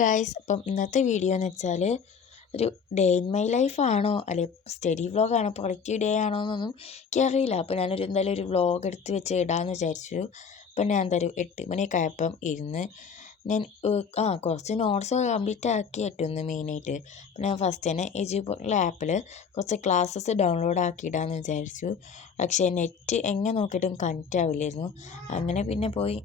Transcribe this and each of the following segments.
Guys, അപ്പം ഇന്നത്തെ video എന്ന് വെച്ചാൽ ഒരു ഡേ ഇൻ മൈ ലൈഫ് ആണോ അല്ലെ സ്റ്റഡി വ്ളോഗാണോ പ്രൊഡക്റ്റീവ് ഡേ ആണോ എന്നൊന്നും എനിക്കറിയില്ല. അപ്പോൾ ഞാനൊരു എന്തായാലും ഒരു വ്ളോഗ് എടുത്ത് വെച്ച് ഇടാമെന്ന് വിചാരിച്ചു. അപ്പം ഞാൻ എന്തായാലും 8 മണിയൊക്കെ ആയപ്പം ഇരുന്ന് ഞാൻ കുറച്ച് നോട്ട്സ് കംപ്ലീറ്റ് ആക്കി ഇട്ടൊന്ന് മെയിനായിട്ട്. അപ്പം ഞാൻ ഫസ്റ്റ് തന്നെ എജ്യൂപോർട്ടൽ ആപ്പിൽ കുറച്ച് ക്ലാസ്സസ് ഡൗൺലോഡ് ആക്കിയിടാമെന്ന് വിചാരിച്ചു. പക്ഷേ നെറ്റ് എങ്ങനെ നോക്കിയിട്ടും കണക്റ്റ് ആവില്ലായിരുന്നു. അങ്ങനെ പിന്നെ പോയി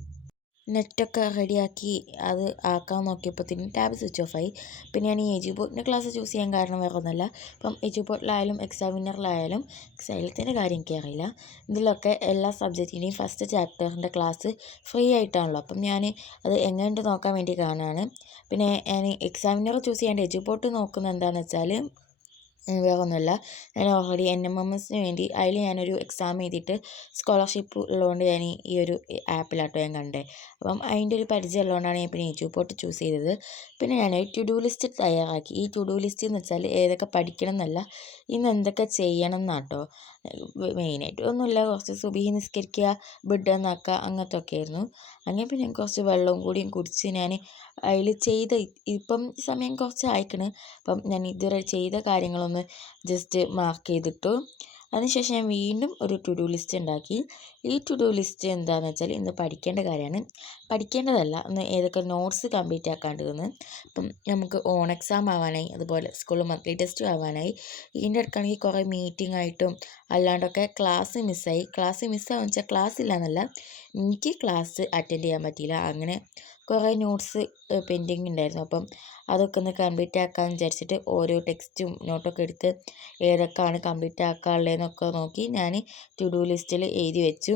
നെറ്റൊക്കെ റെഡിയാക്കി അത് ആക്കാൻ നോക്കിയപ്പോഴത്തേനും ടാബ് സ്വിച്ച് ഓഫായി. പിന്നെ ഞാൻ ഈ എജ്യൂപോർട്ടിൻ്റെ ക്ലാസ് ചൂസ് ചെയ്യാൻ കാരണം വേറെ ഒന്നുമല്ല. ഇപ്പം എജ്യൂപോർട്ടിലായാലും എക്സാമിനറിലായാലും എക്സൈലത്തിൻ്റെ കാര്യം എനിക്കറിയില്ല. ഇതിലൊക്കെ എല്ലാ സബ്ജക്റ്റിൻ്റെയും ഫസ്റ്റ് ചാപ്റ്ററിൻ്റെ ക്ലാസ് ഫ്രീ ആയിട്ടാണല്ലോ. അപ്പം ഞാൻ അത് എങ്ങനെയുണ്ട് നോക്കാൻ വേണ്ടി കാണുകയാണ്. പിന്നെ ഞാൻ എക്സാമിനർ ചൂസ് ചെയ്യാണ്ട് എജ്യൂപോർട്ട് നോക്കുന്നത് എന്താണെന്ന് വെച്ചാൽ വേറെ ഒന്നുമല്ല, ഞാൻ ഓൾറെഡി NMMSന് വേണ്ടി അതിൽ ഞാനൊരു എക്സാം എഴുതിയിട്ട് സ്കോളർഷിപ്പ് ഉള്ളതുകൊണ്ട് ഞാൻ ഈ ഒരു ആപ്പിലാട്ടോ ഞാൻ കണ്ടത്. അപ്പം അതിൻ്റെ ഒരു പരിചയം ഉള്ളതുകൊണ്ടാണ് ഞാൻ പിന്നെ എജ്യൂപോർട്ട് ചൂസ് ചെയ്തത്. പിന്നെ ഞാൻ ടു ഡു ലിസ്റ്റ് തയ്യാറാക്കി. ഈ ടു ഡു ലിസ്റ്റ് എന്ന് വെച്ചാൽ ഏതൊക്കെ പഠിക്കണം എന്നല്ല, ഇന്ന് എന്തൊക്കെ ചെയ്യണം എന്നാട്ടോ. മെയിനായിട്ട് ഒന്നുമില്ല, കുറച്ച് സുബഹി നിസ്കരിക്കുക, ബിഡ്ഡന്നാക്കുക, അങ്ങനത്തെ ഒക്കെ ആയിരുന്നു. അങ്ങനെ പിന്നെ കുറച്ച് വെള്ളവും കൂടിയും കുടിച്ച് ഞാൻ അതിൽ ഇപ്പം സമയം കുറച്ച് അയക്കണ്. അപ്പം ഞാൻ ഇതുവരെ ചെയ്ത കാര്യങ്ങളൊന്ന് ജസ്റ്റ് മാർക്ക് ചെയ്തിട്ടു. അതിനുശേഷം ഞാൻ വീണ്ടും ഒരു ടു ഡു ലിസ്റ്റ് ഉണ്ടാക്കി. ഈ ടു ഡു ലിസ്റ്റ് എന്താണെന്ന് വെച്ചാൽ ഇന്ന് പഠിക്കേണ്ട കാര്യമാണ്. പഠിക്കേണ്ടതല്ല, ഒന്ന് ഏതൊക്കെ നോട്ട്സ് കംപ്ലീറ്റ് ആക്കാണ്ടിരുന്ന്. അപ്പം നമുക്ക് ഓൺ എക്സാം ആവാനായി, അതുപോലെ സ്കൂൾ മന്ത്ലി ടെസ്റ്റും ആവാനായി. ഇതിൻ്റെ ഇടയ്ക്കാണെങ്കിൽ കുറേ മീറ്റിംഗ് ആയിട്ടും അല്ലാണ്ടൊക്കെ ക്ലാസ് മിസ്സായി. ക്ലാസ് മിസ്സാകുമെന്ന് വെച്ചാൽ ക്ലാസ് ഇല്ല എന്നല്ല, എനിക്ക് ക്ലാസ് അറ്റൻഡ് ചെയ്യാൻ പറ്റിയില്ല. അങ്ങനെ കുറേ നോട്ട്സ് പെൻഡിങ് ഉണ്ടായിരുന്നു. അപ്പം അതൊക്കെ ഒന്ന് കംപ്ലീറ്റ് ആക്കാമെന്ന് വിചാരിച്ചിട്ട് ഓരോ ടെക്സ്റ്റും നോട്ടൊക്കെ എടുത്ത് ഏതൊക്കെയാണ് കംപ്ലീറ്റ് ആക്കാനുള്ളതെന്നൊക്കെ നോക്കി ഞാൻ ടു ഡു ലിസ്റ്റിൽ എഴുതി വെച്ചു.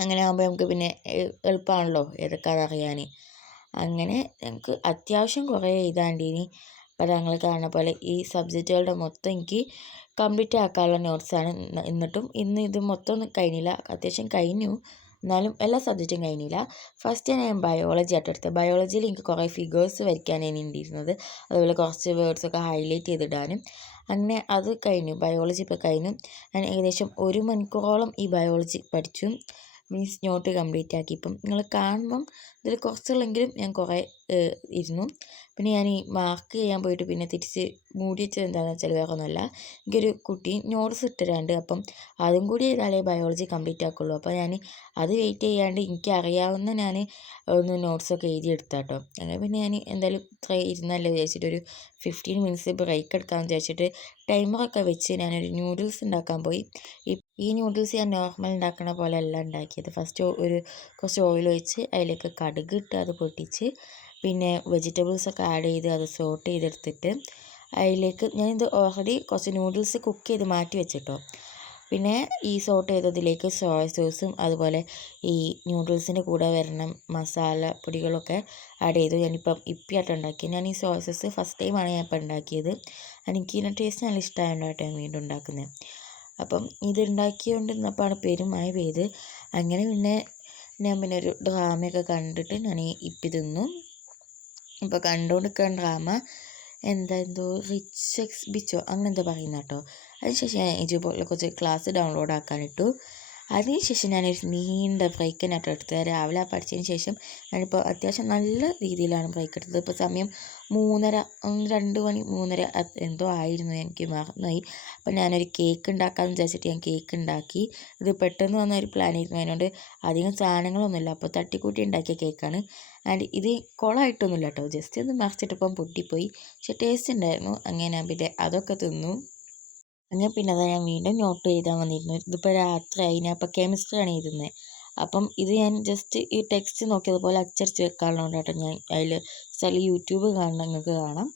അങ്ങനെ ആകുമ്പോൾ നമുക്ക് പിന്നെ എളുപ്പമാണല്ലോ ഏതൊക്കെയാണെന്ന് അറിയാൻ. അങ്ങനെ ഞങ്ങൾക്ക് അത്യാവശ്യം കുറേ എഴുതാണ്ടിനി. അപ്പോൾ ഞങ്ങൾ കാണുന്ന പോലെ ഈ സബ്ജക്റ്റുകളുടെ മൊത്തം എനിക്ക് കംപ്ലീറ്റ് ആക്കാനുള്ള നോട്ട്സാണ്. എന്നിട്ടും ഇന്ന് ഇത് മൊത്തം ഒന്നും കഴിഞ്ഞില്ല, അത്യാവശ്യം കഴിഞ്ഞു, എന്നാലും എല്ലാ സബ്ജക്റ്റും കഴിഞ്ഞില്ല. ഫസ്റ്റ് ഞാൻ ബയോളജി ആയിട്ട് എടുത്തത്. ബയോളജിയിൽ എനിക്ക് കുറേ ഫിഗേഴ്സ് വരയ്ക്കാനാണ് ഉണ്ടായിരുന്നത്, അതുപോലെ കുറച്ച് വേർഡ്സൊക്കെ ഹൈലൈറ്റ് ചെയ്തിടാനും. അങ്ങനെ അത് കഴിഞ്ഞു, ബയോളജി ഇപ്പോൾ കഴിഞ്ഞു. ഞാൻ ഏകദേശം 1 മണിക്കൂറോളം ഈ ബയോളജി പഠിച്ചു, മീൻസ് നോട്ട് കംപ്ലീറ്റ് ആക്കി. ഇപ്പം നിങ്ങൾ കാണുമ്പം ഇതിൽ കുറച്ചുള്ളെങ്കിലും ഞാൻ കുറേ ഇരുന്നു. പിന്നെ ഞാൻ ഈ മാർക്ക് ചെയ്യാൻ പോയിട്ട് പിന്നെ തിരിച്ച് മൂടി വെച്ചത് എന്താണെന്ന് വെച്ചാൽ വേറെ ഒന്നുമല്ല, എനിക്കൊരു കുട്ടി നോട്ട്സ് ഇട്ടുതരാണ്ട്. അപ്പം അതും കൂടി ചെയ്താലേ ബയോളജി കംപ്ലീറ്റ് ആക്കുള്ളൂ. അപ്പോൾ ഞാൻ അത് വെയിറ്റ് ചെയ്യാണ്ട് എനിക്കറിയാവുന്ന ഞാൻ ഒന്ന് നോട്ട്സൊക്കെ എഴുതിയെടുത്താട്ടോ. അങ്ങനെ പിന്നെ ഞാൻ എന്തായാലും ഇത്ര ഇരുന്നല്ലേ വിചാരിച്ചിട്ട് ഒരു 15 മിനിറ്റ്സ് ബ്രേക്ക് എടുക്കാമെന്ന് വിചാരിച്ചിട്ട് ടൈമറൊക്കെ വെച്ച് ഞാനൊരു ന്യൂഡിൽസ് ഉണ്ടാക്കാൻ പോയി. ഈ ന്യൂഡിൽസ് ഞാൻ നോർമൽ ഉണ്ടാക്കണ പോലെ അല്ല ഉണ്ടാക്കിയത്. ഫസ്റ്റ് കുറച്ച് ഓയിൽ ഒഴിച്ച് അതിലേക്ക് കടുക് ഇട്ട് അത് പൊട്ടിച്ച് പിന്നെ വെജിറ്റബിൾസൊക്കെ ആഡ് ചെയ്ത് അത് സോട്ട് ചെയ്തെടുത്തിട്ട് അതിലേക്ക് ഞാനിത് ഓൾറെഡി കുറച്ച് നൂഡിൽസ് കുക്ക് ചെയ്ത് മാറ്റി വെച്ചിട്ടോ. പിന്നെ ഈ സോട്ട് ചെയ്തതിലേക്ക് സോയ സോസും അതുപോലെ ഈ ന്യൂഡിൽസിൻ്റെ കൂടെ വരുന്ന മസാല പൊടികളൊക്കെ ആഡ് ചെയ്തു. ഞാനിപ്പം ഇപ്പിയായിട്ട് ഉണ്ടാക്കി. ഞാൻ ഈ സോയ സോസ് ഫസ്റ്റ് ടൈമാണ് ഞാൻ ഇപ്പം ഉണ്ടാക്കിയത്. എനിക്ക് ഇതിൻ്റെ ടേസ്റ്റ് നല്ല ഇഷ്ടമായതുകൊണ്ടായിട്ട് ഞാൻ വീണ്ടും ഉണ്ടാക്കുന്നത്. അപ്പം ഇത് ഉണ്ടാക്കിക്കൊണ്ടിരുന്നപ്പോഴാണ് പെരുമഴ പെയ്ത്. അങ്ങനെ പിന്നെ ഞാൻ പിന്നെ ഒരു ഡ്രാമയൊക്കെ കണ്ടിട്ട് ഞാൻ ഈ ഇപ്പി തിന്നു. ഇപ്പോൾ കണ്ടുകൊണ്ടിരിക്കുന്ന ഡ്രാമ എന്തോ റിച്ച് എക്സ് ബിച്ചോ അങ്ങനെ എന്തോ പറയുന്ന കേട്ടോ. അതിനുശേഷം ഞാൻ എജ്യൂപോർട്ടിൽ കുറച്ച് ക്ലാസ് ഡൗൺലോഡ് ആക്കാനിട്ടു. അതിനുശേഷം ഞാനൊരു നീണ്ട ബ്രേക്കിനായിട്ട് എടുത്തത്. രാവിലെ പഠിച്ചതിന് ശേഷം ഞാനിപ്പോൾ അത്യാവശ്യം നല്ല രീതിയിലാണ് ബ്രേക്ക് എടുത്തത്. ഇപ്പോൾ സമയം 3:30 2 മണി 3:30 എന്തോ ആയിരുന്നു, എനിക്ക് മറന്നുപോയി. അപ്പോൾ ഞാനൊരു കേക്ക് ഉണ്ടാക്കാമെന്ന് വിചാരിച്ചിട്ട് ഞാൻ കേക്ക് ഉണ്ടാക്കി. ഇത് പെട്ടെന്ന് വന്ന ഒരു പ്ലാനായിരുന്നു, അതിനോട് അധികം സാധനങ്ങളൊന്നുമില്ല, അപ്പോൾ തട്ടിക്കൂട്ടി ഉണ്ടാക്കിയ കേക്കാണ്. ആൻഡ് ഇത് കുളമായിട്ടൊന്നുമില്ല കേട്ടോ, ജസ്റ്റ് ഒന്ന് മറിച്ചിട്ടിപ്പം പൊട്ടിപ്പോയി, പക്ഷെ ടേസ്റ്റ് ഉണ്ടായിരുന്നു. അങ്ങനെ ഞാൻ പിന്നെ അതൊക്കെ തിന്നു. അങ്ങനെ പിന്നെ അതാ ഞാൻ വീണ്ടും നോട്ട് എഴുതാൻ വന്നിരുന്നു. ഇതിപ്പോൾ രാത്രിയായി, ഞാൻ ഇപ്പോൾ കെമിസ്ട്രിയാണ് എഴുതുന്നത്. അപ്പം ഇത് ഞാൻ ജസ്റ്റ് ഈ ടെക്സ്റ്റ് നോക്കിയതുപോലെ അച്ചടിച്ച് വെക്കാനുള്ളതുകൊണ്ടാട്ടോ ഞാൻ അതിൽ യൂട്യൂബ് കാണണം, നിങ്ങൾക്ക് കാണാം.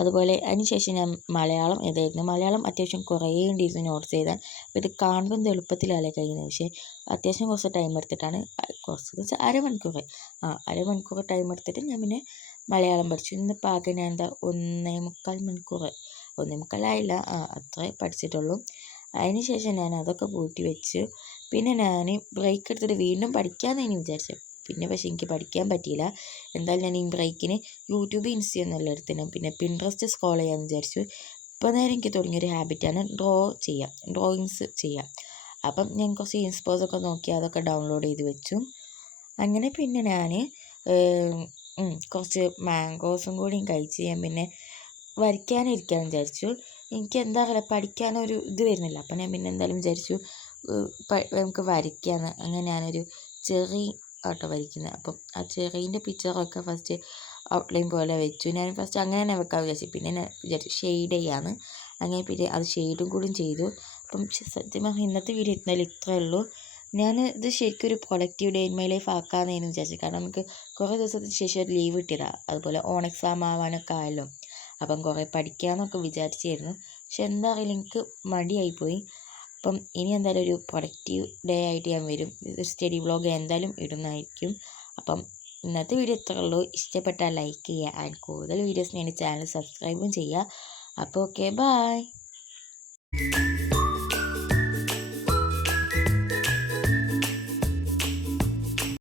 അതുപോലെ അതിന് ശേഷം ഞാൻ മലയാളം എഴുതായിരുന്നു. മലയാളം അത്യാവശ്യം കുറേ ഉണ്ടായിരുന്നു നോട്ട്സ് എഴുതാൻ. അപ്പോൾ ഇത് കാണുമ്പോൾ എളുപ്പത്തിലല്ലേ കഴിയുന്നത്, പക്ഷേ അത്യാവശ്യം കുറച്ച് ടൈം എടുത്തിട്ടാണ്, കുറച്ച് അരമണിക്കൂർ ടൈം എടുത്തിട്ട് ഞാൻ പിന്നെ മലയാളം പഠിച്ചു. ഇന്നിപ്പോൾ ആകെ ഞാൻ 1.25 മണിക്കൂർ, 1.25 ആയില്ല, അത്രേ പഠിച്ചിട്ടുള്ളൂ. അതിന് ശേഷം ഞാൻ അതൊക്കെ പൂട്ടി വെച്ചു. പിന്നെ ഞാൻ ബ്രേക്ക് എടുത്തിട്ട് വീണ്ടും പഠിക്കാമെന്ന് വിചാരിച്ചത്. പിന്നെ പക്ഷേ എനിക്ക് പഠിക്കാൻ പറ്റിയില്ല. എന്തായാലും ഞാൻ ഈ ബ്രേക്കിന് യൂട്യൂബ് ഇൻസ്റ്റയൊന്നുമല്ല എടുത്തത്, പിന്നെ പിൻട്രസ്റ്റ് സ്ക്രോൾ ചെയ്യാമെന്ന് വിചാരിച്ചു. ഇപ്പോൾ നേരെ എനിക്ക് തുടങ്ങിയൊരു ഹാബിറ്റാണ് ഡ്രോയിങ്സ് ചെയ്യാം. അപ്പം ഞാൻ കുറച്ച് ഇൻസ്പോസൊക്കെ നോക്കി അതൊക്കെ ഡൗൺലോഡ് ചെയ്ത് വെച്ചു. അങ്ങനെ പിന്നെ ഞാൻ കുറച്ച് മാംഗോസും കൂടിയും കഴിച്ച് ഞാൻ പിന്നെ വരയ്ക്കാനിരിക്കാൻ വിചാരിച്ചു. എനിക്ക് എന്താ പറയുക പഠിക്കാനൊരു ഇത് വരുന്നില്ല. അപ്പം ഞാൻ പിന്നെ എന്തായാലും വിചാരിച്ചു നമുക്ക് വരയ്ക്കാമെന്ന്. അങ്ങനെ ഞാനൊരു ചെറി ആട്ടോ വരയ്ക്കുന്നത്. അപ്പം ആ ചെറീൻ്റെ പിക്ചറൊക്കെ ഫസ്റ്റ് ഔട്ട്ലൈൻ പോലെ വെച്ചു. ഞാൻ ഫസ്റ്റ് അങ്ങനെ തന്നെ വെക്കാൻ വിചാരിച്ചു. പിന്നെ ഞാൻ വിചാരിച്ചു ഷെയ്ഡ് ചെയ്യാമെന്ന്. അങ്ങനെ പിന്നെ അത് ഷെയ്ഡും കൂടിയും ചെയ്തു. അപ്പം സത്യം പറഞ്ഞാൽ ഇന്നത്തെ വീഡിയോ എന്തായാലും ഇത്രയേ ഉള്ളൂ. ഞാൻ ഇത് ശരിക്കും ഒരു productive day in my life ആക്കാമെന്നായിരുന്നു വിചാരിച്ചത്. കാരണം നമുക്ക് കുറേ ദിവസത്തിന് ശേഷം ഒരു ലീവ് കിട്ടിയതാണ്. അതുപോലെ ഓൺ എക്സാം ആവാനൊക്കെ ആയല്ലോ. അപ്പം കുറേ പഠിക്കാമെന്നൊക്കെ വിചാരിച്ചായിരുന്നു. പക്ഷെ എന്താ അറിയില്ല, എനിക്ക് മടിയായിപ്പോയി. അപ്പം ഇനി എന്തായാലും ഒരു പ്രൊഡക്റ്റീവ് ഡേ ആയിട്ട് ഞാൻ വരും. സ്റ്റഡി വ്ളോഗ് എന്തായാലും ഇടുന്നതായിരിക്കും. അപ്പം ഇന്നത്തെ വീഡിയോ ഇത്രയേ ഉള്ളൂ. ഇഷ്ടപ്പെട്ടാൽ ലൈക്ക് ചെയ്യുക. ആൻഡ് കൂടുതൽ വീഡിയോസിന് എൻ്റെ ചാനൽ സബ്സ്ക്രൈബും ചെയ്യുക. അപ്പോൾ ഓക്കെ, ബൈ.